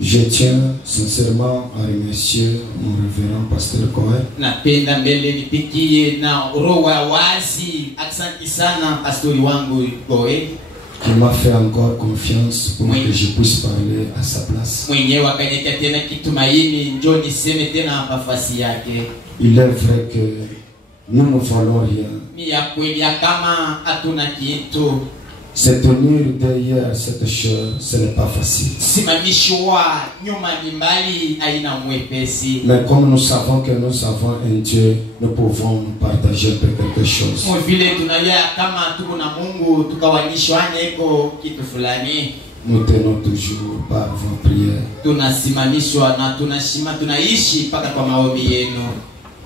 Je tiens sincèrement à remercier mon révérend pasteur Cohen. Qui m'a fait encore confiance pour que je puisse parler à sa place. Il est vrai que nous ne voulons rien. Se tenir derrière cette chose, ce n'est pas facile. Mais comme nous savons que nous avons un Dieu, nous pouvons partager quelque chose. Nous tenons toujours par vos prières.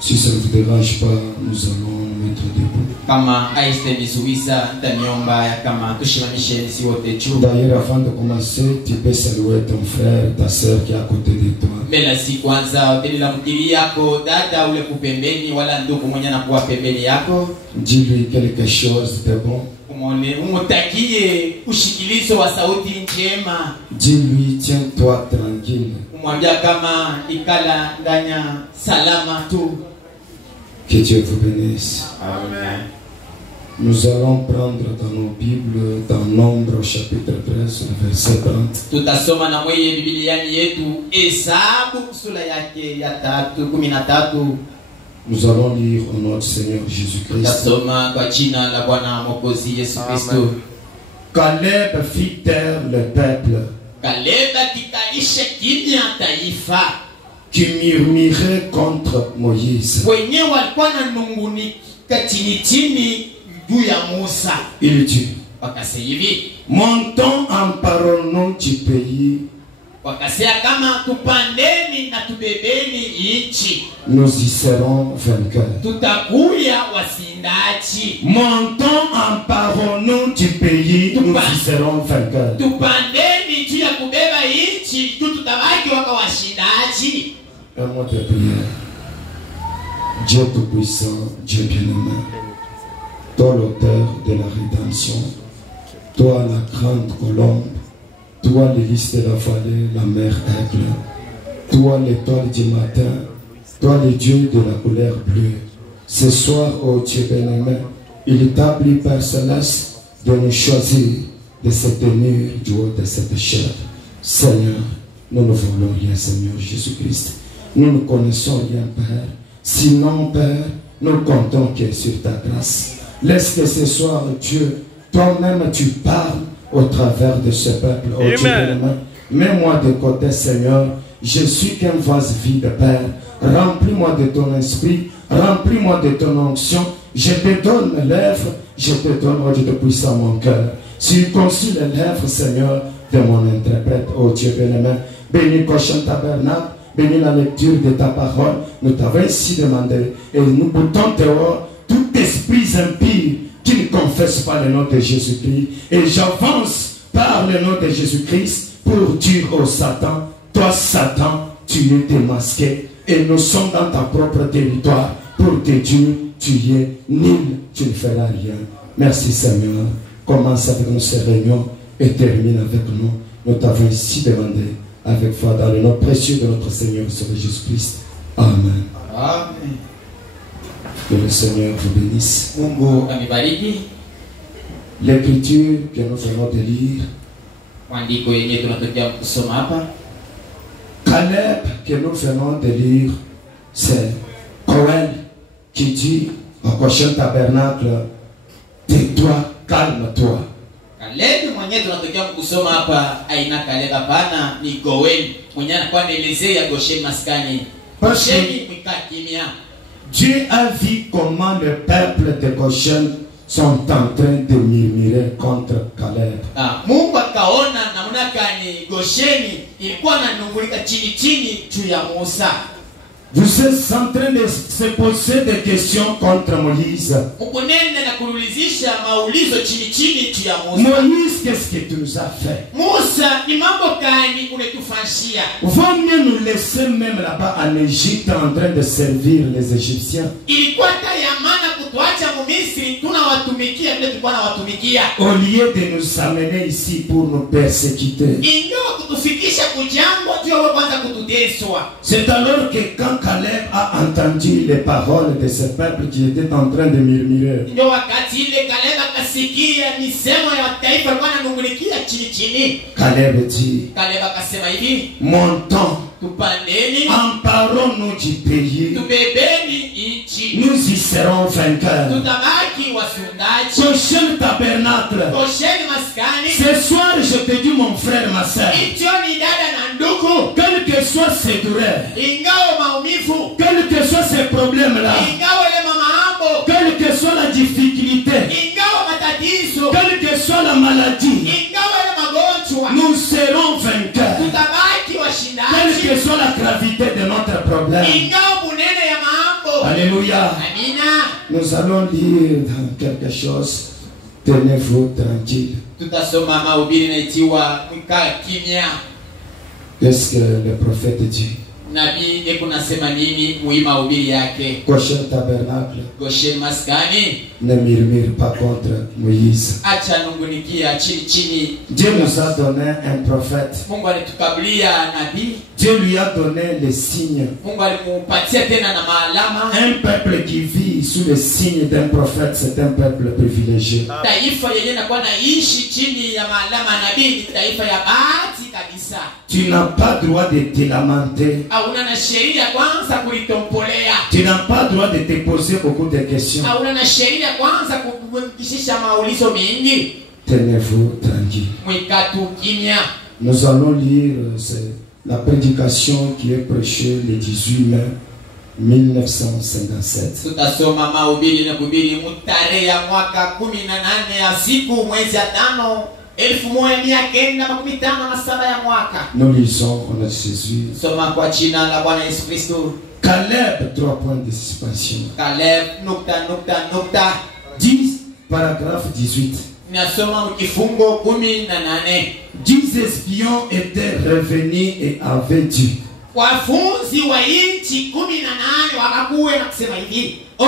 Si ça ne vous dérange pas, nous allons nous mettre debout. D'ailleurs, avant de commencer, tu peux saluer ton frère, ta soeur qui est à côté de toi. Dis-lui quelque chose de bon. Dis-lui, tiens-toi tranquille. Que Dieu vous bénisse. Amen. Nous allons prendre dans nos Bibles, dans Nombre chapitre 13, verset 30. Nous allons lire au nom du Seigneur Jésus-Christ. Caleb fit taire le peuple qui murmurait contre Moïse. Il dit: montons, emparons-nous du pays. Nous y serons vainqueurs. Montons, emparons-nous du pays. Nous y serons vainqueurs. Un mot de prière. Dieu Tout-Puissant, Dieu bien-aimé, toi l'auteur de la rédemption, toi la grande colombe, toi l'hélice de la vallée, la mer aigle, toi l'étoile du matin, toi le Dieu de la couleur bleue. Ce soir, ô Dieu bien-aimé, il t'a plu, Père Céleste, de nous choisir, de se tenir du haut de cette chair. Seigneur, nous ne voulons rien, Seigneur Jésus-Christ. Nous ne connaissons rien, Père. Sinon, Père, nous comptons que sur ta grâce. Laisse que ce soir, Dieu, toi-même tu parles au travers de ce peuple. Oh Dieu, mets-moi de côté, Seigneur. Je suis qu'un vase vide, Père. Remplis-moi de ton esprit. Remplis-moi de ton onction. Je te donne mes lèvres. Je te donne, oh Dieu de puissant, mon cœur. Circoncis les lèvres, Seigneur, de mon interprète. Oh Dieu bien-aimé, bénis Goshen Tabernacle. Bénis la lecture de ta parole. Nous t'avons ainsi demandé. Et nous boutons dehors tout esprit impie qui ne confesse pas le nom de Jésus-Christ. Et j'avance par le nom de Jésus-Christ pour dire au Satan: toi Satan, tu es démasqué. Et nous sommes dans ta propre territoire pour te dire: tu es nul, tu ne feras rien. Merci Seigneur. Commence avec nous ces réunions et termine avec nous. Nous t'avons ainsi demandé avec foi dans le nom précieux de notre Seigneur Jésus-Christ. Amen. Amen. Que le Seigneur vous bénisse. L'écriture que nous venons de lire, Caleb que nous venons de lire, c'est Cohen qui dit au Goshen Tabernacle: tais-toi, calme-toi. Caleb mwenye tunatokea kusoma hapa aina Caleb hapana, ni Cohen mwenye anakuwa anaelezea Goshen maskani. Goshen mwika kimya. Dieu a vu comment le peuple de Goshen sont en train de murmurer contre Caleb. Mungu akaona namna gani Goshen ilikuwa inanungulika chini chini juu ya Musa. Vous êtes en train de se poser des questions contre Moïse. Moïse, qu'est-ce que tu nous as fait? Vaut mieux nous laisser même là-bas en Égypte en train de servir les Égyptiens. watumikia vile tulikuwa na watumikia. Au lieu de nous amener ici pour nous persécuter. Ingawa kutufikisha kujangwa ndio wao kwanza kututeswa. C'est alors que quand Caleb a entendu les paroles de ce peuple qui était en train de murmurer. Ndio wakati ile Caleb akasikia misemo ya taifa walikuwa wananungunikia chini chini. Caleb dit, Caleb akasema hivi, montons, tupandeni, emparons-nous du pays, tubebeni nchi, nous y serons vainqueurs. tutabaki wasundaji. Goshen tabernacle. Gosheni maskani. Ce soir, je te dis, mon frère, ma soeur, Hicho ni dada na ndugu. quel que soit ces douleurs, Ingawa maumivu, quel que soit ces problèmes-là, ingawa ile mambo, quelle que soit la difficulté, ingawa matatizo, quelle que soit la maladie, ingawa ile magonjwa, nous serons vainqueurs. tutabaki Quelle washindaji. que soit la gravité de notre problème. Ingawa bunene ya mambo. Alléluia. Amina. Nous allons lire dans quelque chose. Tenez-vous tranquille. Tutasoma mahubiri naitiwa mkaa kimya. Qu'est-ce que le prophète dit? Nabii yeko nasema nini muhimu mahubiri yake? Goshen tabernacle. Goshen maskani. Ne murmure pas contre Moïse. Acha nungunikia chini chini. Dieu nous a donné un prophète. Mungu alitukabulia nabii. Dieu lui a donné les signes. Mungu alimupatia tena na maalama. Un peuple qui vit sous les signes d'un prophète, c'est un peuple privilégié. Taifa yenye nakuwa naishi chini ya maalama nabii ni taifa ya bahati kabisa. Tu n'as pas droit de te lamenter. Hauna na sheria kwanza kulitompolea. Tu n'as pas droit de te poser beaucoup de questions. Hauna na sheria kwanza kukishisha maulizo mingi. Tenez-vous tranquille. Mwikatu kimya. Nous allons lire la prédication qui est prêchée le 18 mai 1957. Tutasoma mahubiri na kuhubiri mutare ya mwaka 18 ya siku mwezi ya 5 1957 ya mwaka. Nous lisons au nom de Jésus. Soma kwa jina la Bwana Yesu Kristo. Caleb, 3 points de suspension. Caleb, .. 10, paragraphe 18. Nasoma mkifungo 18. 10 espions étaient revenus et avaient dit. Wafunzi wa inchi 18 wakakuwe na kusema hivi. Oh,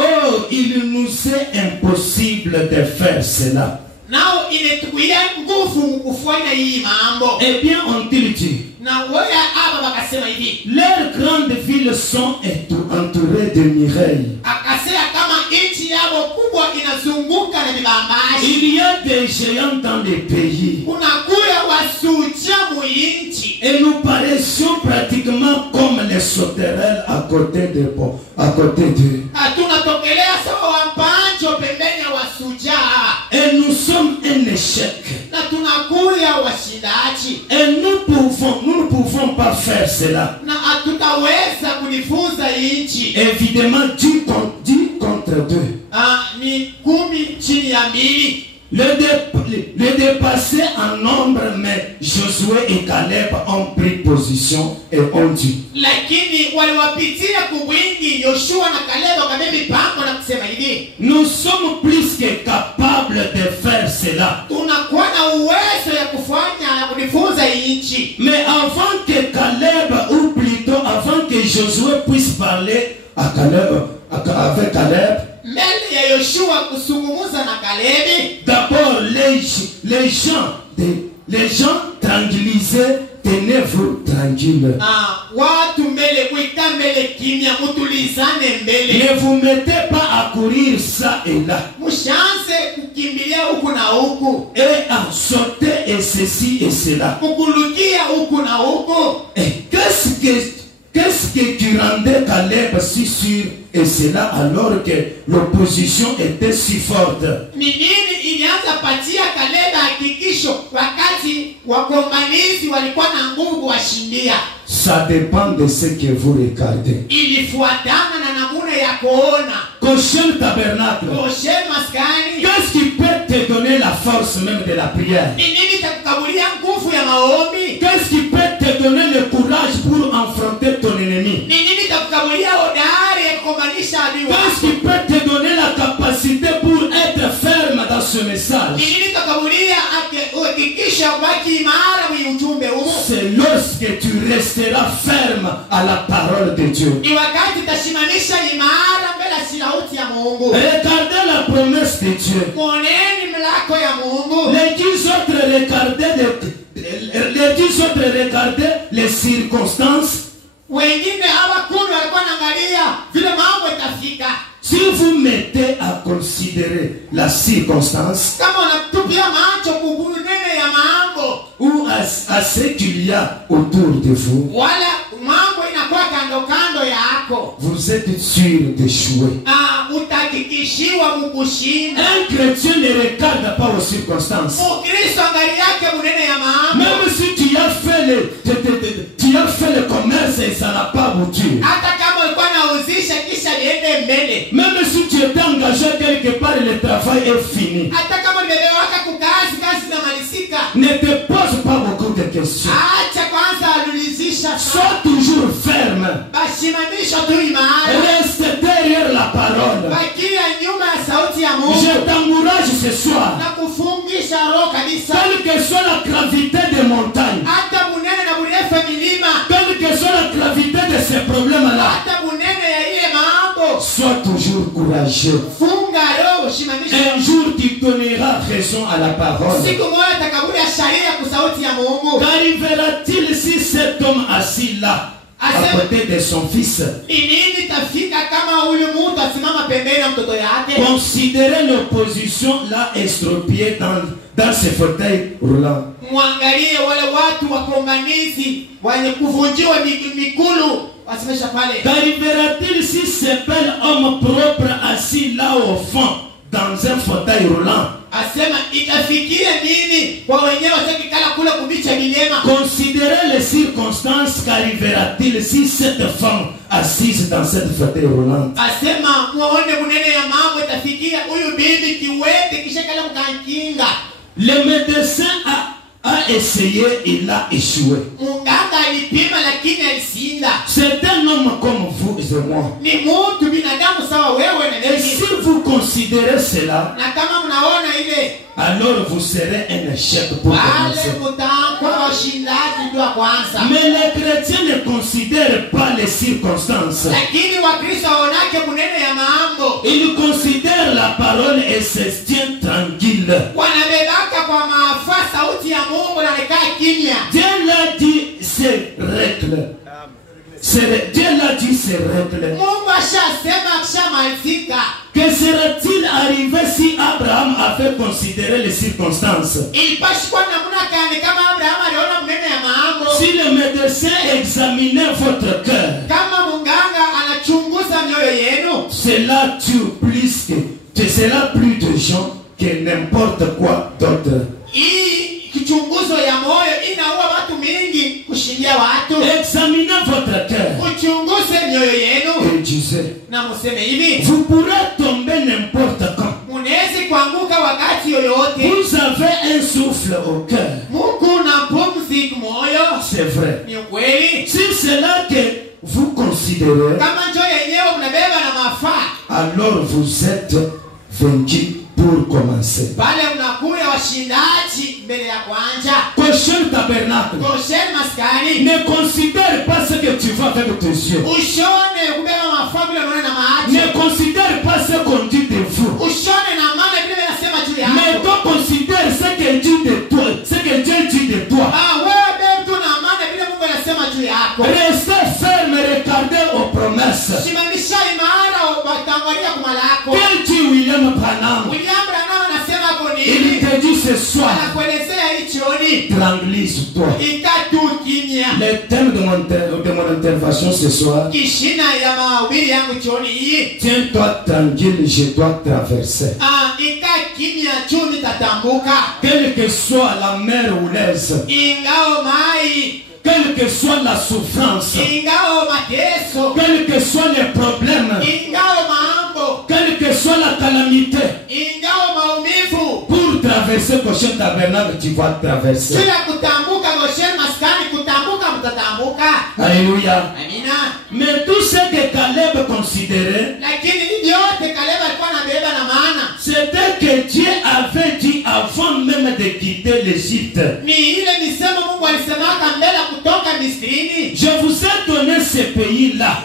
il nous est impossible de faire cela. Nao imetukuia nguvu kufanya hii mambo. Eh bien, ont-ils dit. Na waya hapa wakasema hivi. Leurs grandes villes sont entourées de murailles. Akasema kama inchi yao kubwa inazunguka na vibambashi. Il y a des géants dans les pays. Kuna kuya wasuja muinchi. Et nous paraissions pratiquement comme les sauterelles à côté d'eux. Tunatokelea sawa wampanjo pembeni ya wasuja. Et nous sommes un échec. Na tunakuya washindaji. Et nous ne pouvons pas faire cela. Na hatutaweza kulifunza inchi. Évidemment, 10 contre 2. Ni 10 chini ya 2. Les dépassés en nombre, mais Josué et Caleb ont pris position et ont dit. Lakini waliwapitia kuwingi Yoshua na Caleb wakabeba mipango na kusema hivi. Nous sommes plus que capables de faire cela. Tunakuwa na uwezo ya kufanya kujifunza inchi. Mais avant que Caleb, ou plutôt avant que Josué puisse parler avec Caleb, mbele ya Yoshua kusungumuza na Kalebi, d'abord les gens tranquillisés, tenez-vous tranquille. Watu mbele kuika mbele kimya, mutulizane mbele. Ne vous mettez pas à courir ça et là. Mushanze kukimbilia huku na huku. Et à sauter et ceci et cela. Kukulukia huku na huku. Et qu'est-ce que tu rendais Caleb si sûr et cela alors que l'opposition était si forte? Ni nini ilianza patia Caleb hakikisho wakati wakombanizi walikuwa na nguvu washindia? Ça dépend de ce que vous regardez. Ilifuatana na namuna ya kuona. Goshen tabernacle. Goshen maskani. Qu'est-ce qui peut te donner la force même de la prière? Ni nini takukabulia nguvu ya maombi? Qu'est-ce qui peut te donner le courage pour affronter ton ennemi? Ni nini takukabulia hodari ya kukombanisha adui wako? Qu'est-ce qui peut te donner la capacité pour être ferme dans ce message? Ni nini takukabulia hakikisha baki imara mwenye ujumbe huo? C'est lorsque tu resteras ferme à la parole de Dieu. Ni wakati tashimamisha imara mbele ya sauti ya Mungu. Regardez la promesse de Dieu. Les 10 autres regardaient les circonstances. Si vous mettez à considérer la circonstance ou à ce qu'il y a autour de vous, vous êtes sûr d'échouer. Un chrétien ne regarde pas aux circonstances. Même si tu as fait le commerce et ça n'a pas abouti. Même si tu étais engagé quelque part et le travail est fini. Ne te pose pas beaucoup de questions. Sois toujours ferme. Reste derrière la parole. Je t'encourage ce soir. Quelle que soit la gravité des montagnes, quelle que soit la gravité de ces problèmes-là, sois toujours courageux. Un jour tu donneras raison à la parole. Qu'arrivera-t-il si cet homme assis là à côté de son fils considérez l'opposition là estropiée dans ce fauteuil roulant? Qu'arrivera-t-il si ce bel homme propre assis là au fond dans un fauteuil roulant? Considérez les circonstances. Qu'arrivera-t-il si cette femme assise dans cette fauteuil roulante? Le médecin a essayé, il a échoué. C'est un homme comme vous et moi. Et si vous considérez cela, alors vous serez un échec pour commencer. Mais les chrétiens ne considèrent pas les circonstances. Ils considèrent la parole et se tiennent tranquilles. Dieu l'a dit, c'est règle. Dieu l'a dit, c'est règle. Que serait-il arrivé si Abraham avait considéré les circonstances? Si le médecin examinait votre cœur, cela tue plus de gens que n'importe quoi d'autre. Examinez votre cœur et disez, vous pourrez tomber n'importe quand. Vous avez un souffle au cœur. C'est vrai. Si c'est là que vous considérez, alors vous êtes vaincu pour commencer. Prochain tabernacle. Ne considère pas ce que tu vas avec tes yeux. Ne considère pas ce qu'on dit de vous. Mais toi considère ce que dit de toi, ce que Dieu dit de toi. Restez ferme, regardez aux promesses. Quel dit William Branham? Il te dit ce soir, tranquillise-toi. Le thème de mon intervention ce soir, tiens-toi tranquille, je dois traverser. Quelle que soit la mer ou l'aise, quelle que soit la souffrance, quels que soient les problèmes, quelle que soit la calamité, pour traverser prochain tabernacle, tu vas traverser. Alléluia. Mais tout ce que Caleb considérait, c'était que Dieu avait dit avant même de quitter l'Égypte, je vous ai donné ce pays-là.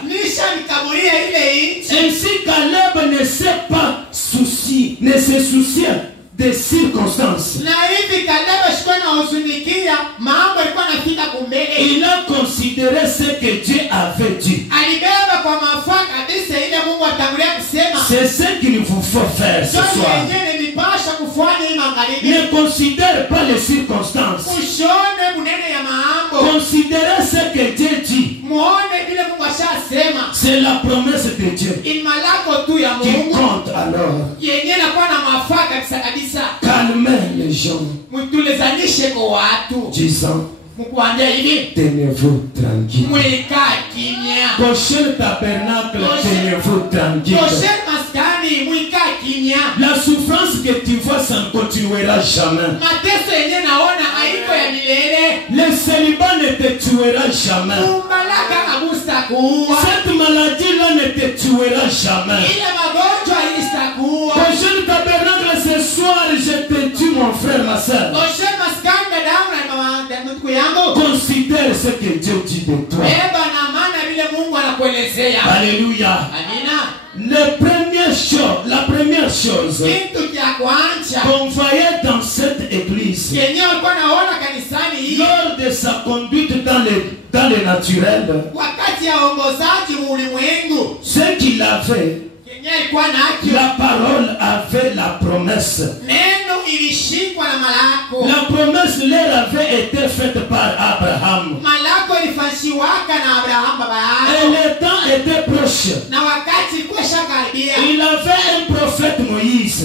Ainsi Caleb ne s'est pas soucié ne se souciait des circonstances. Na hivi Kaleb alikuwa anahuzunikia mambo yalikuwa yanafika kumbele. Il a considéré ce que Dieu avait dit. Alibeba kwa mafaa kabisa ile Mungu atangulia kusema. C'est ce qu'il vous faut faire ce soir. Ne considère pas les circonstances. Considérez ce que Dieu dit. C'est la promesse de Dieu qui compte alors. Calmez les gens, disant, tenez-vous tranquille. Prochain tabernacle, tenez-vous tranquille. La souffrance que tu vois, ça ne continuera jamais. Le célibat ne te tuera jamais. Cette maladie-là ne te tuera jamais. Prochain tabernacle, ce soir, je te tue, mon frère, ma soeur. Considère ce que Dieu dit de toi. Alléluia. La première chose qu'on voyait dans cette église, lors de sa conduite dans le naturel, ce qu'il avait, la parole avait la promesse. La promesse leur avait été faite par Abraham. Et le temps était proche. Il avait un prophète Moïse.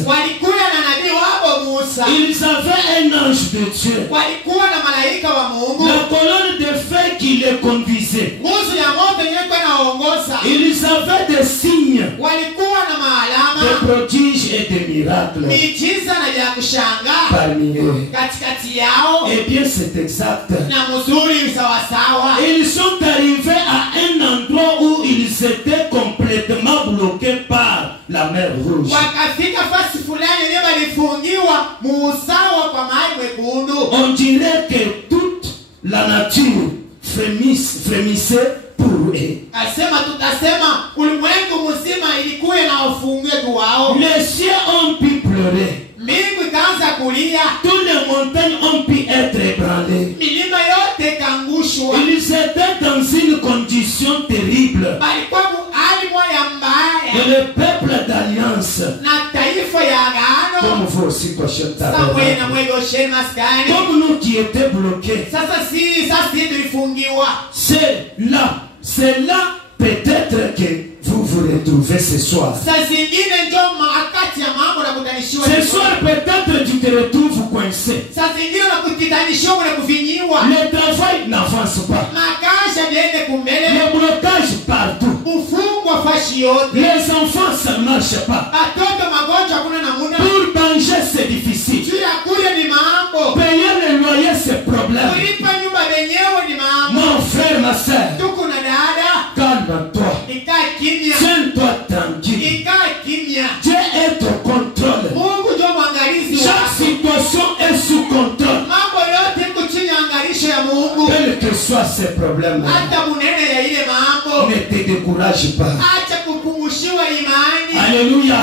Ils avaient un ange de Dieu. La colonne de feu qui les conduisait. Ils avaient des signes, des prodiges et des miracles parmi eux. Et bien c'est exact. Ils sont arrivés à un endroit où ils étaient complètement bloqués par la mer Rouge. On dirait que toute la nature frémissait pour eux. Les cieux ont pu pleurer. Toutes les montagnes ont pu être ébranlées. Ils étaient dans une condition terrible. Et le peuple d'alliance, comme vous aussi, comme nous qui étions bloqués, c'est là peut-être que vous vous retrouvez ce soir. Ce soir peut-être tu te retrouves coincé. Le travail n'avance pas. Le blocage partout. Les enfants ça ne marche pas. Pour manger c'est difficile. Payer le loyer c'est problème. Mon frère, ma soeur, calme-toi. Tiens-toi tranquille. Dieu est au contrôle. Chaque situation est sous contrôle. Quel que soit ces problèmes, ne te décourage pas. Alléluia.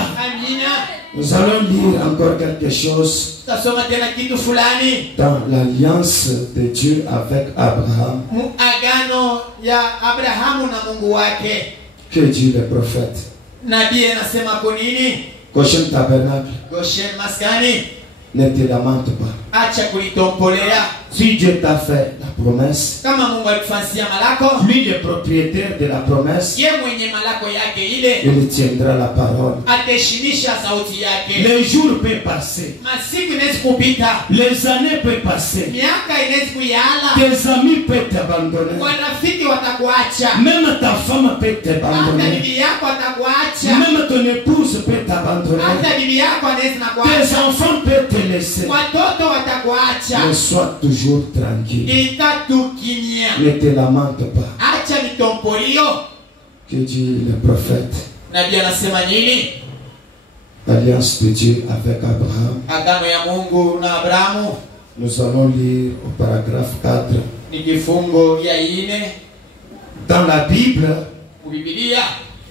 Nous allons lire encore quelque chose dans l'alliance de Dieu avec Abraham. Que dit le prophète? Goshen tabernacle, ne te lamente pas. Si Dieu t'a fait la promesse, lui le propriétaire de la promesse, il tiendra la parole. Les jours peuvent passer, les années peuvent passer, tes amis peuvent t'abandonner, même ta femme peut t'abandonner, même ton épouse peut t'abandonner, tes enfants peuvent te laisser. Mais sois toujours tranquille. Ne te lamente pas. Que dit le prophète? L'alliance de Dieu avec Abraham. Nous allons lire au paragraphe 4. Dans la Bible,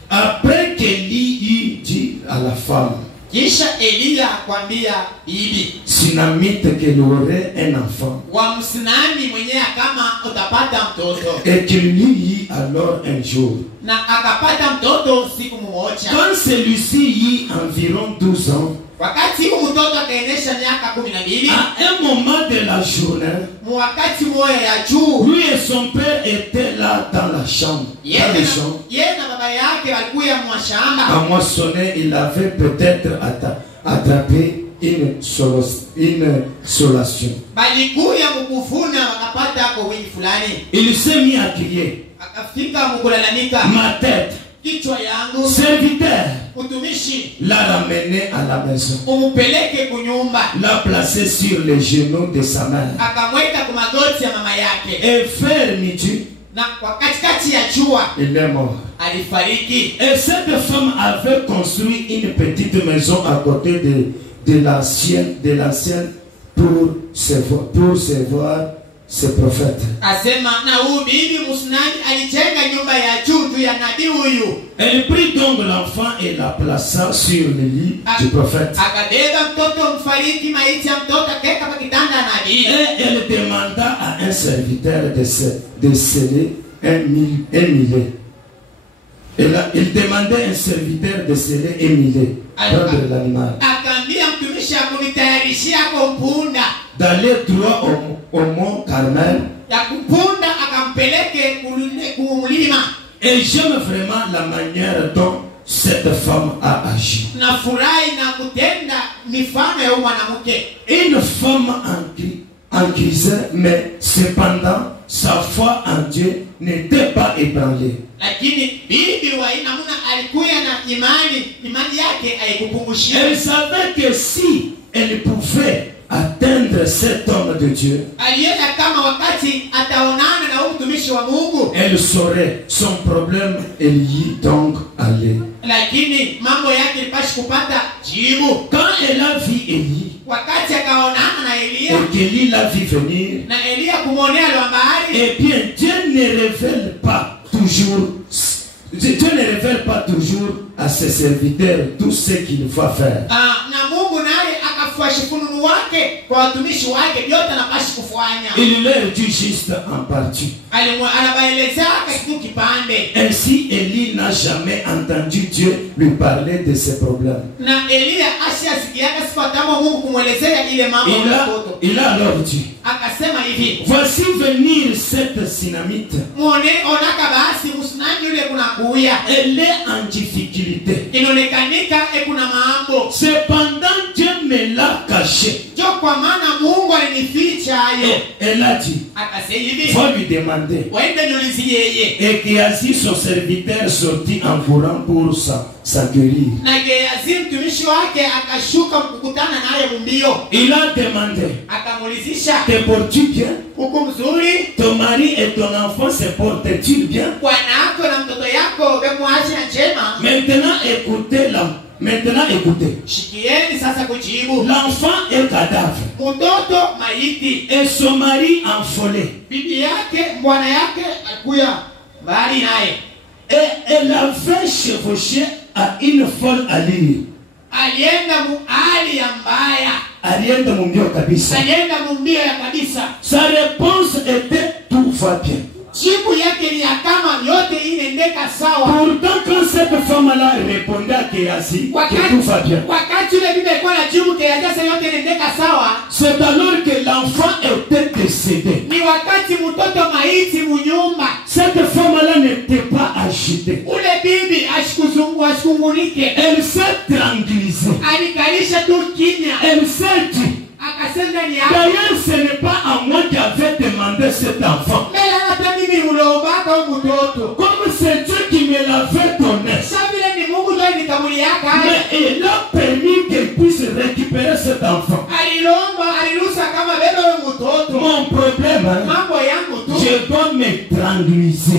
après qu'Élie dit à la femme, Kisha Eliya akwambia bibi Sunamite qu'elle aurait un enfant. wa Msunami mwenyewe kama utapata mtoto. Et qu'il lui alors un jour. Na akapata mtoto siku mmoja. Quand celui-ci eut environ 12 ans, Wakati huyu mtoto akaenesha miaka 12, à un moment de la journée, wakati moja ya juu, lui et son père étaient là dans la chambre. Dans les champs. Yeye na baba yake walikuwa mwashamba. À moissonner, il avait peut-être attrapé une solation. Balikuya mkuvuna wakapata kwa wingi fulani. Il s'est mis à crier. Akafika mkulalamika. Ma tête, Kichwa yangu, serviteur, utumishi, l'a ramené à la maison. umpeleke kunyumba. L'a placé sur les genoux de sa mère. Akamweka kwa magoti ya mama yake. Et vers midi, Na kwa katikati ya jua il est mort. alifariki. Et cette femme avait construit une petite maison à côté de l'ancienne pour recevoir ses prophètes. Asema na huyu bibi Msunami alijenga nyumba ya juu ya nabii huyu. Elle prit donc l'enfant et la plaça sur le lit du prophète. Akabeba mtoto mfariki, maiti ya mtoto akaweka kwa kitanda ya nabii. Et elle demanda à un serviteur de sceller un millet. Il demandait à un serviteur de sceller un millet, prendre l'animal. Akaambia mtumishi akunitayarishia kwa mpunda. D'aller droit au mont Carmel. Ya kupunda akampeleke kumlima. Et j'aime vraiment la manière dont cette femme a agi. Na furahi na kutenda mifano ya mwanamke. Une femme en crise, mais cependant sa foi en Dieu n'était pas ébranlée. Lakini bibi wa namna alikuwa na imani yake haikupungushia. Elle savait que si elle pouvait atteindre cet homme de Dieu, aliona kama wakati ataonana na mtumishi wa Mungu, elle saurait son problème et y donc aller. Lakini mambo yake ilipashi kupata jibu. Quand elle a vu Élie, wakati akaonana na Elia, et qu'Élie l'a vu venir, na Elia kumwonea lwambari, eh bien Dieu ne révèle pas toujours à ses serviteurs tout ce qu'il va faire. Na Mungu naye akafuashi fununu wake kwa watumishi wake vyote anapashi kufanya. Il leur dit juste en partie. Anabaelezea kitu kipande. Ainsi Élie n'a jamais entendu Dieu lui parler de ses problèmes. Na Elia asiasikiaka sifatama Mungu kumwelezea ile mambo ya mtoto. Il a alors dit, akasema hivi, voici venir cette Sunamite. Muone onaka basi Msunami yule kuna kuya. Elle est en difficulté. Inonekanika kuna mambo. Cependant Dieu me l'a caché. Jo kwa maana Mungu alinificha hayo. Elle a dit, akasema hivi, faut lui demander. Waende niulizie yeye. Et Géasi son serviteur sortit en courant pour sa guérir. Na Géasi mtumishi wake akashuka kukutana naye mbio. Il a demandé, akamuulizisha, te portes-tu bien? Uko mzuri? Ton mari et ton enfant se portent-ils bien? Bwanako na mtoto yako wamwacha njema? Maintenant écoutez. Shikieni sasa kujibu. L'enfant est cadavre. Mtoto maiti. Et son mari affolé. Bibi yake, bwana yake akuya bali naye. Et elle avait chevauché à une folle allure. Alienda mu hali ya mbaya. Alienda mumbio kabisa. Alienda mumbio ya kabisa. Sa réponse était tout va bien. Jibu yake ni kama yote inaendeka sawa. Pourtant quand cette femme-là répondait à Géasi que tout va bien, wakati ile bibi alikuwa anajibu Géasi yote inaendeka sawa, c'est alors que l'enfant était décédé. Ni wakati mtoto maiti munyumba. Cette femme-là n'était pas agitée. Ule bibi ashkungunike. Elle s'est tranquillisée. Alikalisha tu kimya. Elle s'est dit, d'ailleurs ce n'est pas à moi qui avait demandé cet enfant. Comme c'est Dieu qui me l'avait donné. Mais il a permis qu'elle puisse récupérer cet enfant. Mon problème, je dois me tranquilliser.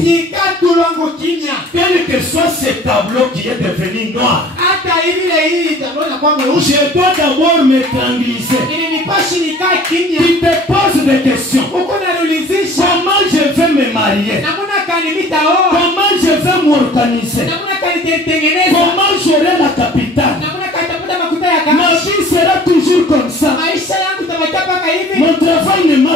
Quel que soit ce tableau qui est devenu noir, je dois d'abord me tranquilliser. Tu te poses des questions. Comment je vais me marier? Comment je vais m'organiser? Comment j'aurai la capitale?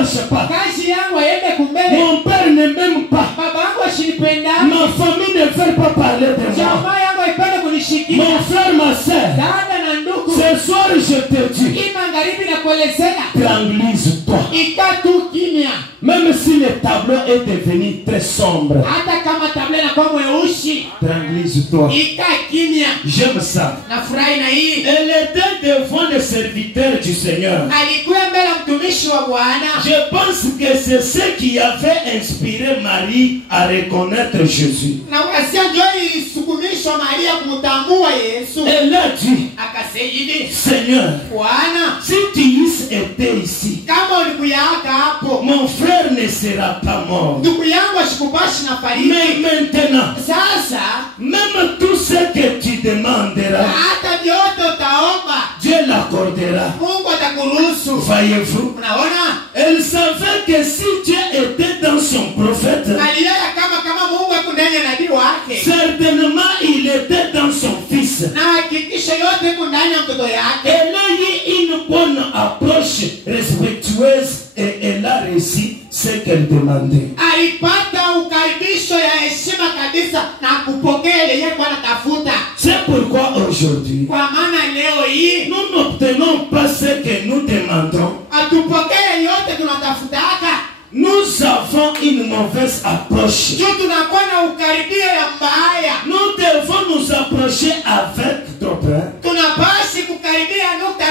marche pas. kazi yangu aende kumbele. Mon père ne m'aime pas. Baba yangu ashinipenda. Ma famille ne veut pas parler de moi. Jamaa yangu haipende kunishikia. Mon frère, ma soeur, Dada na ndugu. ce soir je te dis, Hii magharibi na kuelezea. tranquillise-toi. Ika tu kimya. Même si le tableau est devenu très sombre, Hata kama tablet inakuwa mweusi. tranquillise-toi. Ika kimya. J'aime ça. Nafurahi na hii. Elle était devant le serviteur du Seigneur. Alikuwa mbele ya mtumishi wa Bwana. Je pense que c'est ce qui avait inspiré Marie à reconnaître Jésus. Na wasia ndio ilisukumishwa Maria kumtambua Yesu. Elle a dit, Akasema hivi, Seigneur, Bwana, si tu eusses été ici, kama ulikuyaka hapo, mon frère ne sera pas mort. ndugu yangu ashikupashi na fariki. Mais maintenant, Sasa même tout ce que tu demanderas, hata vyote utaomba, Dieu l'accordera. Mungu atakuruhusu. Voyez-vous? Unaona? Elle savait que si Dieu était dans son prophète, Aliona kama Mungu ako ndani ya nabii wake. certainement il était dans son fils. Na hakikisha yote iko ndani ya mtoto yake. Elle a eu une bonne approche respectueuse et elle a réussi ce qu'elle demandait. Alipata ukaribisho ya heshima kabisa na kupokea ile yeye anatafuta. C'est pourquoi aujourd'hui, Kwa maana leo hii nous n'obtenons pas ce que nous demandons. atupokee yote tunatafutaka. Nous avons une mauvaise approche. Juu tunakuwa na ukaribio ya mbaya. Nous devons nous approcher avec trop peur. Tunapasi kukaribia nukta.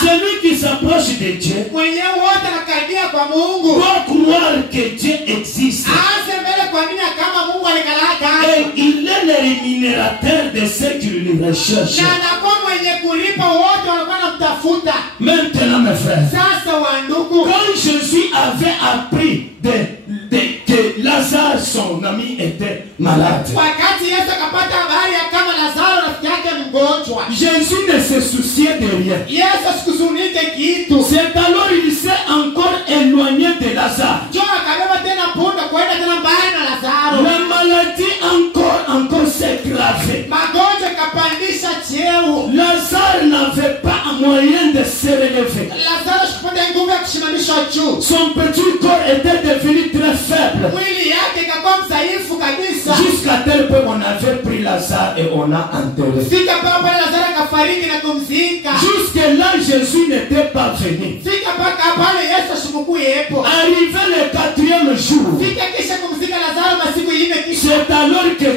Celui qui s'approche de Dieu Mwenyewe wote anakaribia kwa Mungu. doit croire que Dieu existe. Aanze mbele kuamini kama Mungu alikalaka. Et il est le rémunérateur de ceux qui le recherchent. Na anakuwa mwenye kulipa wote wanakuwa namtafuta. Maintenant, mes frères, Sasa wandugu, quand Jésus avait appris que Lazare, son ami, était malade, wakati Yesu akapata habari ya kama Lazaro rafiki yake mgonjwa, Jésus ne se souciait de rien. Yesu asikuzunike kitu. C'est alors il s'est encore éloigné de Lazare. Jo akabeba tena punda kwenda tena mbali na Lazaro. La maladie encore s'est gravée. Magonjwa kapandisha cheo. Lazare n'avait pas moyen de se relever. Lazaro shikupata nguvu ya kushimamisha juu. Son petit corps était devenu très faible. Mwili yake ikakuwa mdhaifu kabisa. Jusqu'à tel point qu'on avait pris Lazare et on a enterré. Fika pale Lazaro akafariki na kumzika. Jusque là, Jésus n'était pas venu. Fika paka pale Yesu ashimuku yepo. Arrivé le 4e jour, Fika kisha kumzika Lazaro masiku ine kisha. c'est alors que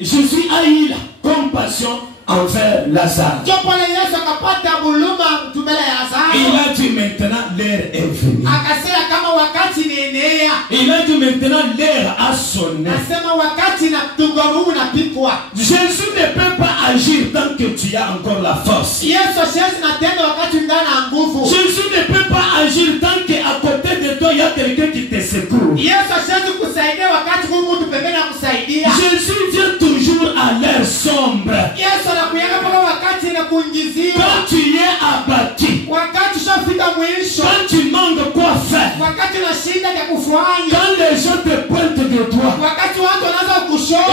Jésus a eu la compassion envers Lazare. Jo pale Yesu akapata buluma mtumele ya Lazaro. Il a dit maintenant l'heure est venue. Akasema kama wakati ni enea. Il a dit maintenant l'heure a sonné. Nasema wakati na tungorumu na pikwa. Jésus ne peut pas agir tant que tu as encore la force. Yesu asiwezi na tendo wakati ngana nguvu. Jésus ne peut pas agir tant qu'à côté de toi il y a quelqu'un qui te secoue. Yesu asiwezi kusaidia wakati huyu mtu pembeni anakusaidia. Jésus vient toujours à l'heure sombre. Yesu anakuyaga pale wakati inakuingiziwa. Quand tu es abattu, Wakati ushafika mwisho. quand tu manques quoi faire, Wakati unashinda ya kufanya. quand les gens te pointent de toi, Wakati watu wanaanza il kushota.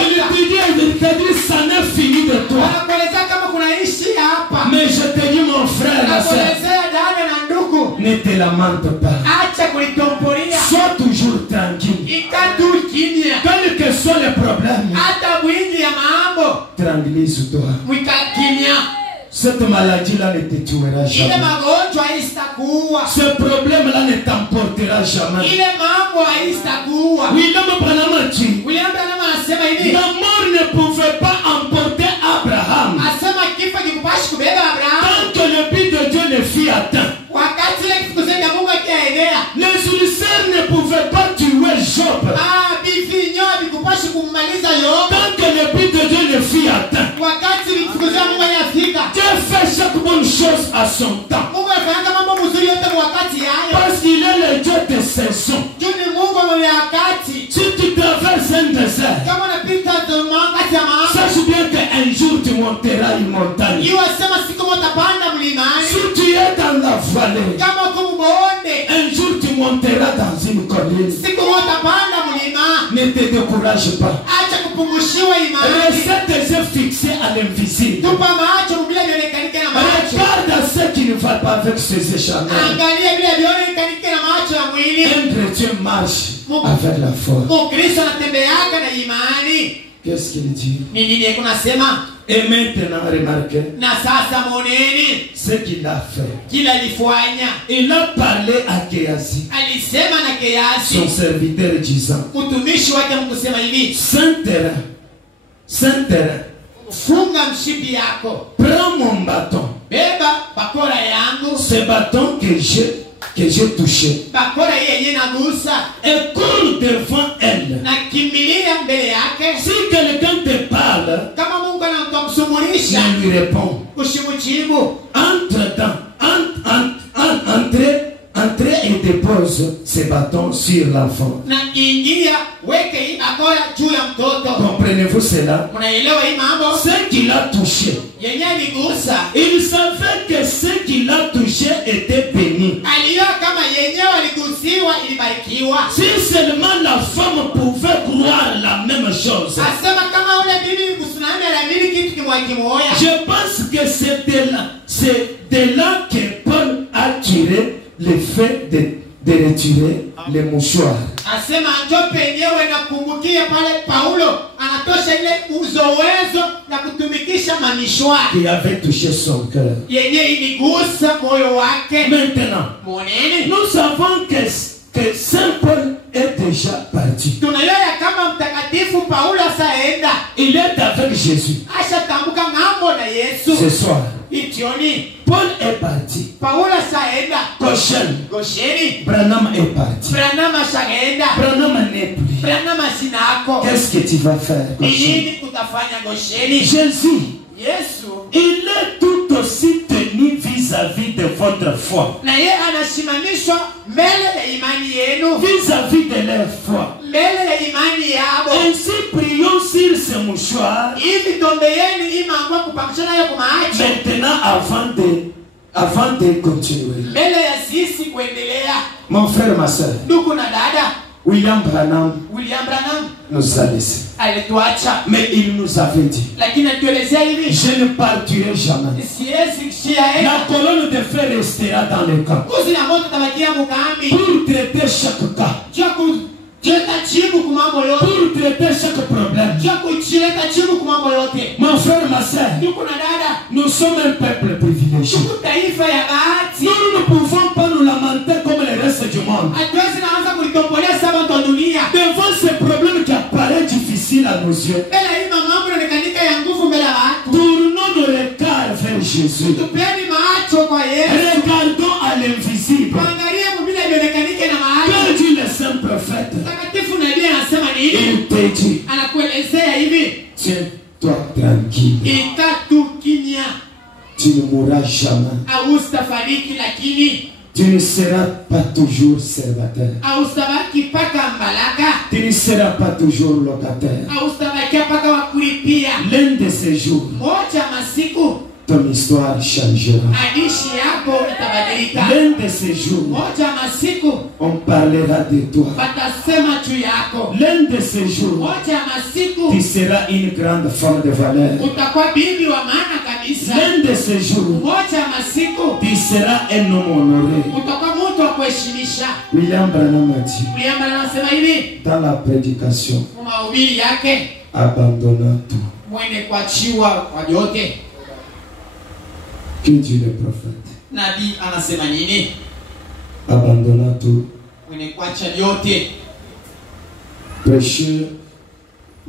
te dit ça n'est fini de toi. Wanakuelezea kama kuna ishi hapa. Mais je te dis mon frère, ma soeur, Wanakuelezea dada na ndugu. ne te lamente pas. Acha kulitompolia. Sois toujours tranquille. Ikatu kimya. Quel que soit le problème, Hata mwingi ya mambo. tranquillise-toi. Mwika kimya. Cette maladie-là ne te tuera Ile jamais. magonjwa haisitakuua. Ce problème-là ne t'emportera jamais. Ile mambo haisitakuua. William Branham a dit, William Branham anasema hivi. la mort ne pouvait pas emporter Abraham Asema kifo kikupashi kubeba Abrahamu. tant que le but de Dieu ne fut atteint. Wakati ile kifukuzeni ya Mungu akiaenea. Les ulcères ne pouvaient pas tuer Job Bifinyo vikupashi kummaliza Yobu. tant que le but de Dieu ne fut atteint. Wakati kifukuzeni ya Mungu yafika. Dieu fait chaque bonne chose à son temps. Mungu anafanya mambo mzuri yote kwa wakati yayo. Parce qu'il est le Dieu des saisons. Juu ni Mungu mwenye wakati. Si tu traverses un désert, Kama unapita wakati ya maambo. sache bien qu'un jour tu monteras une montagne. Iwa sema siku moja utapanda mlimani. Si tu es dans la vallée, Kama uko mbonde. un jour tu monteras dans une colline. Siku moja utapanda mlima. Ne te décourage pas. Acha kupungushiwa imani. Reste tes yeux fixés à l'invisible. Tupa macho bila vionekane na macho. Regarde à ce qui ne va pas avec ces échanges. Angalia bila vionekane na macho ya Un chrétien marche avec la foi. Mkristo anatembeaga na imani. Qu'est-ce qu'il dit? Ni nini kunasema? Et maintenant, remarquez Na sasa moneni ce qu'il a fait. kila alifanya. Il a parlé à Géasi, Alisema na Gehazi, son serviteur, disant: mtumishi wake, mkusema hivi, Saint terrain, funga mshipi yako, prends mon bâton, beba bakora yangu, ce bâton que j'ai touché, bakora yenye nagusa, et cours devant elle. na kimbilia mbele yake. Si quelqu'un te parle, Kama Mungu anatomsumurisha, je lui réponds. usimujibu. Entrez et dépose ce bâton sur l'enfant. Na ingia weke hii bakora juu ya mtoto. Comprenez-vous cela? Mnaelewa hii mambo? Ce qu'il a touché, Yenye aligusa, il savait que ce qu'il a touché était béni. aliona kama yenyewe aligusiwa ilibarikiwa. Si seulement la femme pouvait croire la même chose. Asema kama ule bibi Musulmani aliamini kitu kimwakimuoya. Je pense que c'est de là que Paul a tiré le fait de retirer les mouchoirs. Asema njo penyewe na kumbukia pale Paulo anatosha ile uzowezo na kutumikisha mamishwa Qui avait touché son cœur. yenye iligusa moyo wake. Maintenant, Moneni, nous savons que Saint Paul est déjà parti. tunayoya kama mtakatifu Paulo asaenda, Il est avec Jésus. ashatambuka ng'ambo na Yesu. Ce soir, Itioni, Paul est parti. Paulo asaenda Gosheni, Branham est parti. Branham ashaenda, Branham n'est plus. Branham sinako. Qu'est-ce que tu vas faire, Ni Goshen? nini utafanya Gosheni? Jésus, Yesu il est tout aussi tenu vis-à-vis de votre foi. na ye anasimamishwa mbele ya imani yenu, Vis-à-vis de leur foi. mbele ya imani yabo. Ainsi, prions sur ce mouchoir. Hivi tombeeni imangwa kupamshana yo kumaacho Maintenant, avant de continuer. mbele ya sisi kuendelea. Mon frère, ma soeur, Ndugu na dada, William Branham William Branham nous a laissés. alituacha, Mais il nous avait dit: lakini alituelezea hivi, je ne partirai jamais. siwezi kishia La colonne de feu restera dans le camp kuzi na moto tabakia mukambi pour traiter chaque cas, chileta chibu kumambo yote, pour traiter chaque problème. chileta chibu kumambo yote. Mon frère, ma soeur, Ndugu na dada, nous sommes un peuple privilégié. tuku taifa ya bahati. Nous ne pouvons pas nous lamenter comme le reste du monde Hatuwezi naanza kulitombolea saba ndo dunia devant ces problèmes qui apparaissent difficiles à nos yeux. mbele hii mambo yanaonekanika ya nguvu mbele ya watu. Tournons nos regards vers Jésus. Tupeni macho kwa Yesu, Regardons à l'invisible. angalie mbele imeonekanika na mahali. Que dit le saint prophète? Mtakatifu nabii anasema nini? Il te dit: Anakuelezea hivi, tiens-toi tranquille. itatu kimya, Tu ne mourras jamais. haustafariki lakini Tu ne seras pas toujours célibataire. haustabaki paka mbalaka, Tu ne seras pas toujours locataire. haustabaki paka wakulipia. L'un de ces jours, Moja masiku ton histoire changera. hadishi yako itabadilika. L'un de ces jours, Moja masiku on parlera de toi. watasema juu yako. L'un de ces jours, Moja masiku tu seras une grande femme de valeur. utakuwa bibi wa maana kabisa. L'un de ces jours, Moja masiku tu seras un homme honoré. utakuwa mtu wa kuheshimisha. William Branham a dit William anasema hivi dans la prédication, kwa mahubiri yake, abandonnant tout. mwenye kuachiwa kwa yote. Que dit le prophète? Nabii anasema nini? Abandonnant tout. Mwenye kuacha yote. Prêché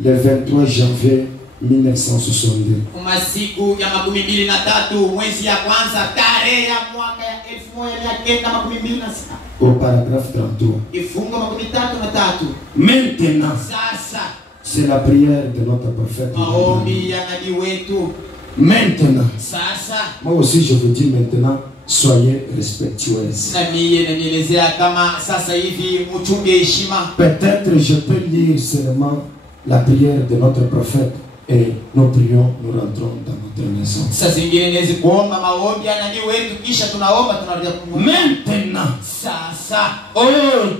le 23 janvier 1962. Masiku ya 23 mwezi ya kwanza tarehe ya mwaka ya 1926. Au paragraphe 33. Kifungo 33. Maintenant, Sasa c'est la prière de notre prophète. maombi ya nabii wetu. Maintenant, Sasa moi aussi je vous dis maintenant, soyez respectueuses. na mie nanielezea kama sasa hivi mchunge heshima. Peut-être je peux lire seulement la prière de notre prophète et nous prions, nous rentrons dans notre maison. Sasa zingine niwezi kuomba maombi ya nabii wetu kisha tunaomba tunarudia kumwomba. Maintenant, Sasa oh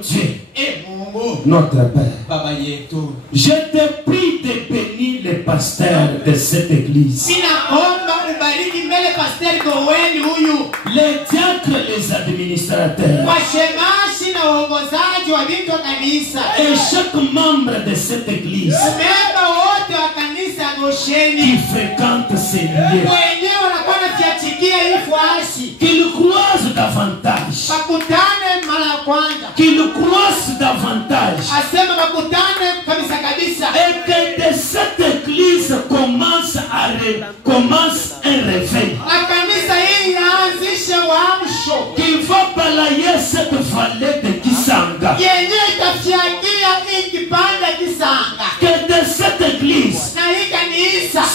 Dieu, Mungu notre Père, baba yetu, je te prie de bénir les pasteurs de cette église, ninaomba ubariki mbele Pastor Goweni huyu, les diacres, les administrateurs, washemashi na waongozaji Et chaque membre de cette église qui fréquente ces lieux, qu'il croise davantage, qu'il croise davantage, et que de cette église commence un réveil, qu'il va balayer cette vallée de Kisanga, que de cette église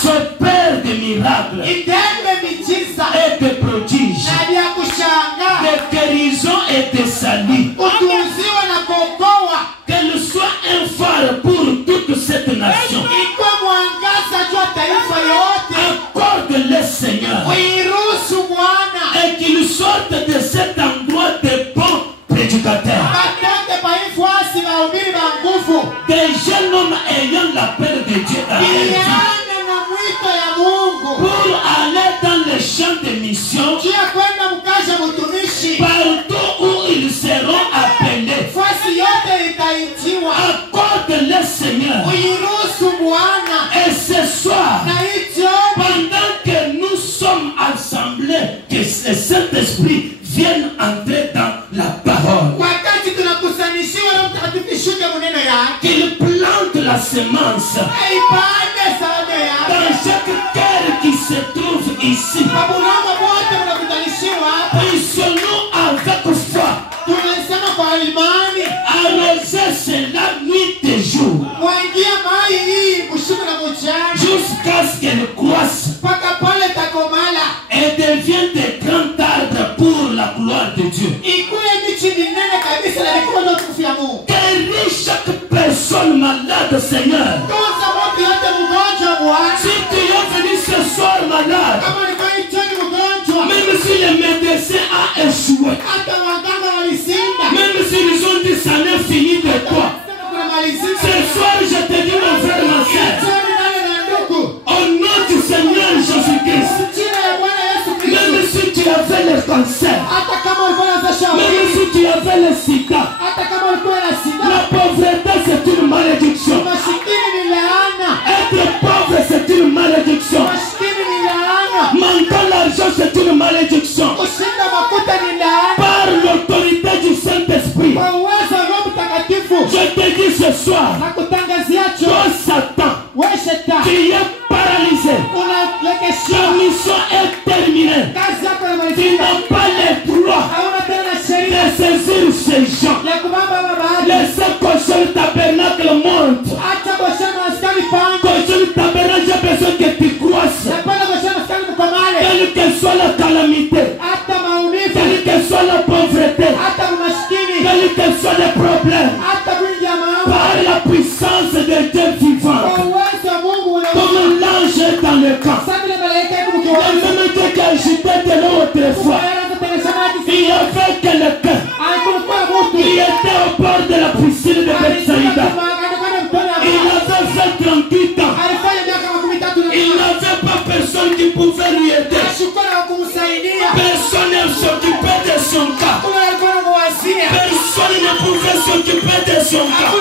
s'opère des miracles et des prodiges, des guérisons et des saluts, qu'elle soit un phare pour toute cette nation. Accorde-le, Seigneur, et qu'il sorte de cet endroit de bons prédicateurs, des jeunes hommes ayant l'appel de Dieu dans leur vie, pour aller dans les champs de mission, partout où ils seront appelés. Accorde-le, Seigneur, et ce soir, pendant que nous sommes assemblés, que le Saint-Esprit vienne entrer dans la parole, qu'il plante la semence dans chaque cœur qui se trouve ici. Puissions-nous avec foi arroser cela nuit et jour, jusqu'à ce qu'elle croisse et devienne de grands arbres pour la gloire de Dieu. Guéris chaque personne malade, Seigneur. Si tu es venu ce soir malade, même si le médecin a échoué, même s'ils ont dit ça n'est fini de toi, ce soir je te dis, mon frère, ma soeur, au nom du Seigneur Jésus-Christ, même si tu avais le cancer, même si tu avais le sida, la pauvreté c'est une malédiction. Être pauvre c'est une malédiction. Manquant l'argent c'est une malédiction. Par l'autorité du Saint-Esprit, je te dis ce soir, toi Satan, qui est paralysé, ta mission est terminée. Tu n'as pas le droit de saisir ces gens. Laissez cocher le tabernacle monte. Cocher le tabernacle, j'ai besoin que tu croisses. Quelle que soit la calamité, quelle que soit la pauvreté, quel que soit le problème, par la puissance de Dieu vivant, comme l'ange est dans le camp, le même Dieu qui agitait de l'eau autrefois, il y avait quelqu'un qui était au bord de la piscine de Bethsaïda. Il avait fait 38 ans. Il n'avait pas personne qui pouvait lui aider. Personne ne s'occupait de son cas. Personne ne pouvait s'occuper de son cas.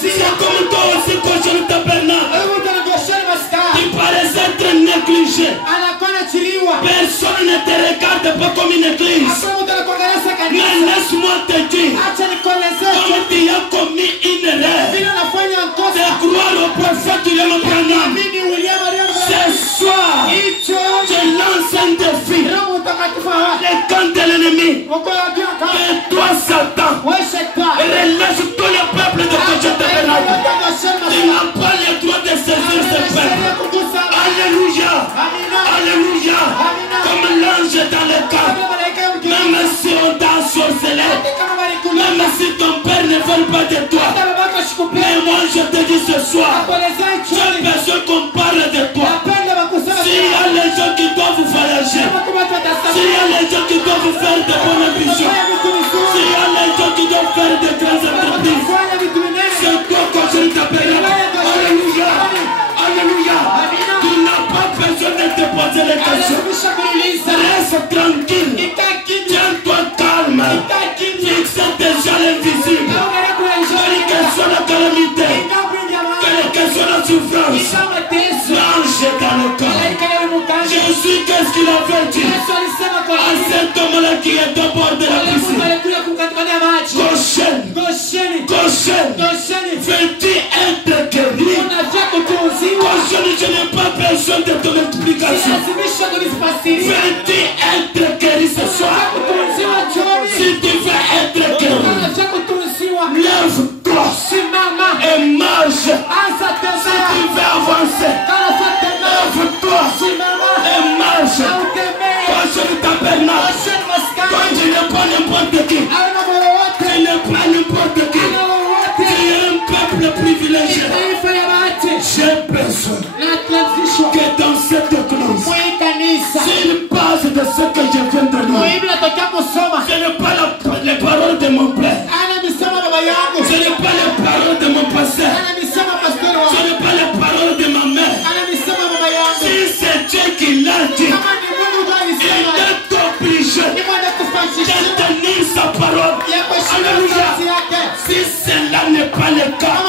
C'est comme toi aussi quand je le tabernacle. Tu paraissais être négligé. Personne ne te regarde pas comme une église. Mais laisse-moi te dire, comme tu as commis une erreur de croire au prophète William Branham, ce soir, je lance un défi. Le camp de l'ennemi, et toi Satan, relève tout le peuple de Koché Tabernacle. Tu n'as pas le droit de saisir ce peuple. Alléluia, alléluia, comme l'ange dans le camp. Même si on t'a ensorcelé, même si ton père ne veut pas de toi, mais moi je te dis ce soir, j'ai besoin qu'on parle de toi. S'il y a les gens qui doivent voyager, s'il y a les gens qui doivent faire de bonnes visions, s'il y a les gens qui doivent faire de grandes entreprises, c'est toi que je t'appelle. Alléluia, alléluia. Tu n'as pas besoin de te poser les questions. Reste tranquille. Tiens-toi calme. Fixe déjà l'invisible. qui est au bord de la piscine. Goshen, veux-tu être guéri? Goshen, je n'ai pas besoin de ton explication. Veux-tu être guéri ce soir? Si tu veux être guéri, lève-toi et marche. Si tu veux avancer, lève-toi et marche. Goshen tabernacle. Toi, tu n'es pas n'importe qui. Tu n'es pas n'importe qui. Tu es un peuple privilégié. J'ai besoin que dans cette église, s'il passe de ce que je viens de lire, ce n'est pas les paroles de mon père. Ce n'est pas les paroles de mon pasteur. Ce n'est pas les paroles de ma mère. Si c'est Dieu qui l'a dit, il est obligé de tenir sa parole. Alléluia. Si cela n'est pas le cas,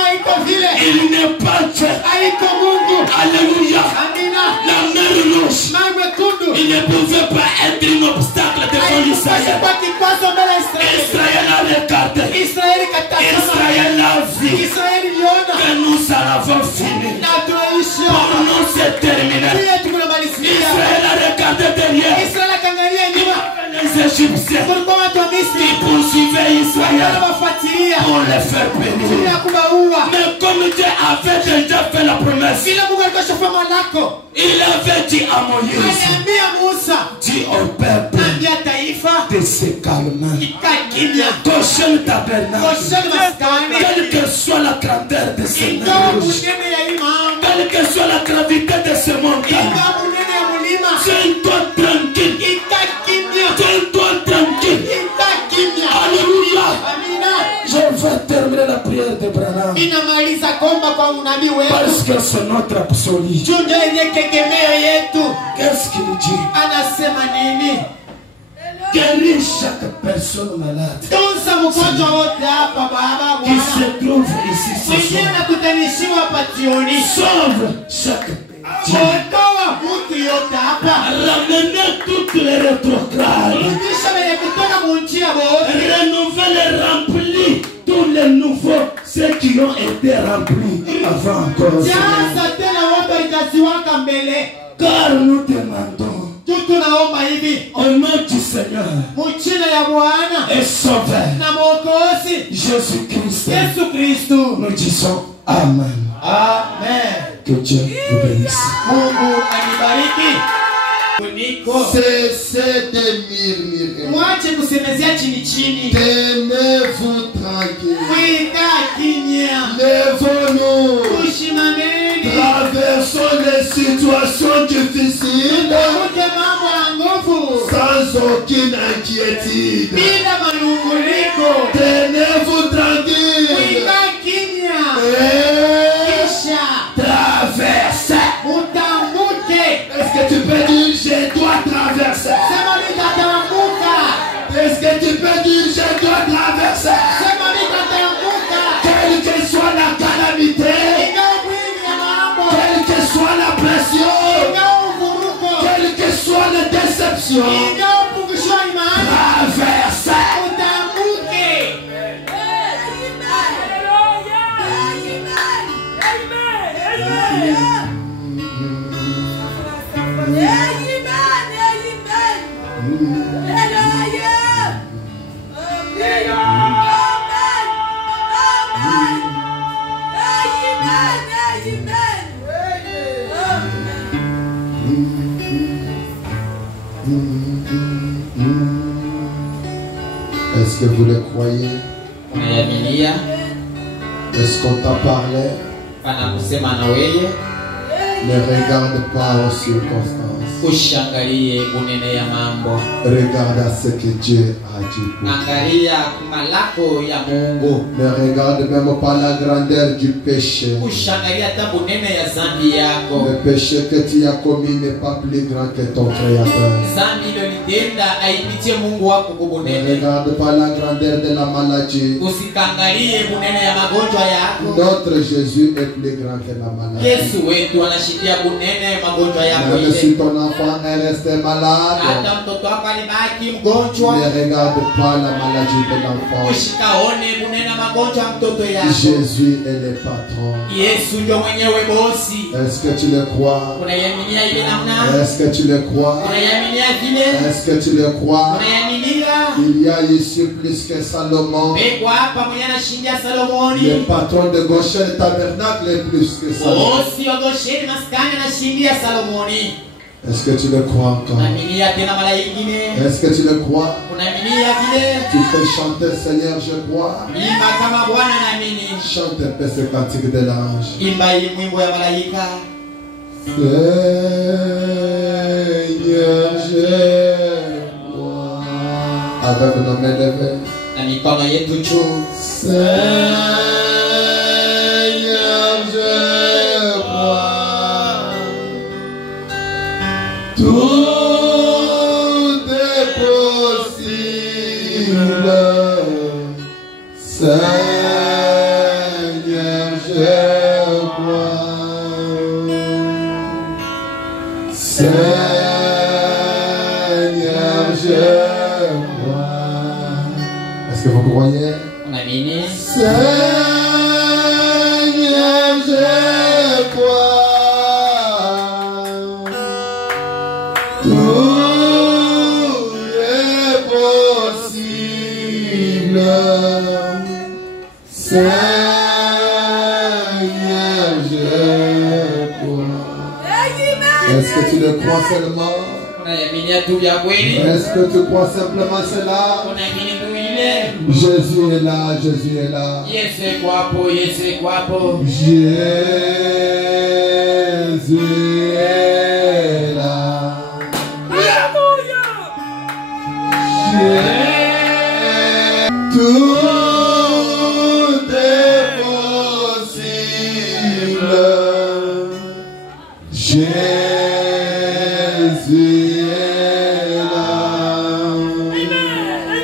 il n'est pas Dieu. Alléluia. La mer rouge, il ne pouvait pas être un obstacle devant l'Israël. Israël a regardé. Israël a vu que nous avons fini. Pour nous c'est terminé. Israël a regardé derrière. Les Égyptiens qui poursuivaient Israël pour les faire périr. Mais comme Dieu avait déjà fait la promesse, il avait dit à Moïse, dis au peuple de se calmer. Goshen tabernacle, quelle que soit la grandeur de ce monde, quelle que soit la gravité de ce monde, tiens-toi tranquille. Tiens-toi tranquille. Alléluia. Je vais terminer la prière de Branham parce que c'est notre absolu. Qu'est-ce qu'il dit? Guéris chaque personne malade qui se trouve ici ce soir. Sauve chaque ramenez toutes les rétrogrades. Renouveler, remplir tous les nouveaux, ceux qui ont été remplis avant encore. Car nous demandons au nom du Seigneur et Sauveur Jésus-Christ. Nous disons Amen. Amen. Que Dieu vous bénisse. Cessez de murmurer. Tenez-vous tranquille. Lèvons-nous. Traversons les situations difficiles sans aucune inquiétude. Tenez-vous tranquille. Traverse. Est-ce que tu peux dire je dois traverser? Est-ce que tu peux dire je dois traverser? Quelle que soit la calamité, quelle que soit la pression, quelle que soit la déception, traverse. Est-ce que vous le croyez? Est-ce qu'on t'a parlé? Ne regarde pas aux circonstances. Regarde à ce que Dieu a dit. Ne regarde même pas la grandeur du péché. Le péché que tu as commis n'est pas plus grand que ton Créateur. Ne regarde pas la grandeur de la maladie. Notre Jésus est plus grand que la maladie. Même si ton enfant est resté malade, hata mtoto wako alibaki mgonjwa, ne regarde pas la maladie de l'enfant. usikaone kunena magonjwa ya mtoto yako. Jésus est le patron. Yesu ndio mwenyewe bosi. Est-ce que tu le crois? Unayaminia ile namna? Est-ce que tu le crois? Unayaminia vile? Est-ce que tu le crois? Unayaminia? Il y a ici plus que Salomon. Beko hapa mwenye anashindia Salomoni. Le patron de Goshen Tabernacle est plus que Salomon. Bosi wa Gosheni maskani anashindia Salomoni. Est-ce que tu le crois encore? Unayaminia tena mara nyingine? Est-ce que tu le crois? Unayaminia vile? Tu peux chanter Seigneur, je crois. Imba kama Bwana naamini. Chante un peu ce cantique de l'ange. Imba hii mwimbo ya malaika. Seigneur, je crois. Avec nos mains levées. Na mikono yetu juu. Seigneur, je crois. Tout est possible. Seigneur, je crois. Seigneur, je crois. Est-ce que vous croyez? Unaamini? Seigneur, je crois. Tout est possible. Seigneur, je crois. Est-ce que tu le crois seulement? Unayaminia tu vya kweli? Est-ce que tu crois simplement cela? Unaamini tu ile? Jésus est là, Jésus est là. Yesu eko hapo, Yesu eko hapo. Jésus est là. Tout est possible. Jésus est là.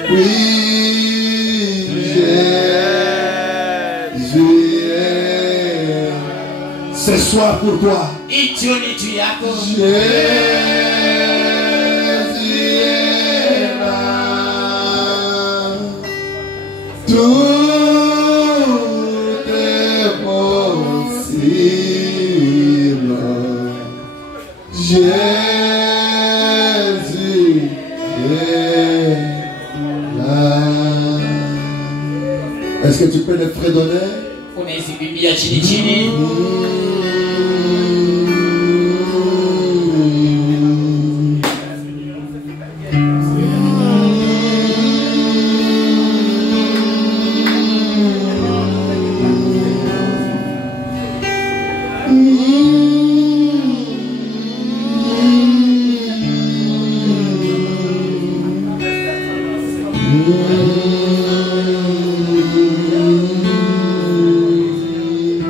Oui, Jésus est. Ce soir pour toi. Icho ni juu yako. Jésus est là. Tout est possible. Jésus est là. Est-ce que tu peux le fredonner? Unaisibimbia chini chini.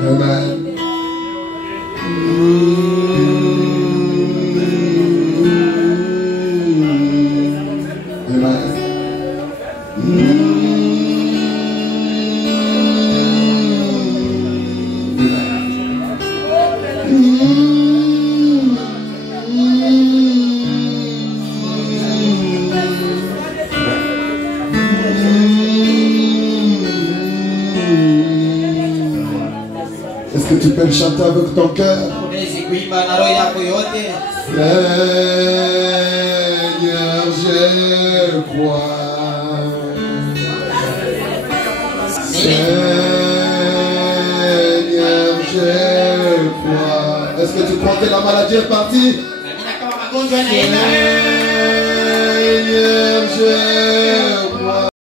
Amen. Est-ce que tu peux le chanter avec ton cœur? Unaweza kuimba na roho yako yote. Seigneur, je crois. Seigneur, je crois. Est-ce que tu crois que la maladie est partie? Naamini kama magonjwa yanaenda. Seigneur, je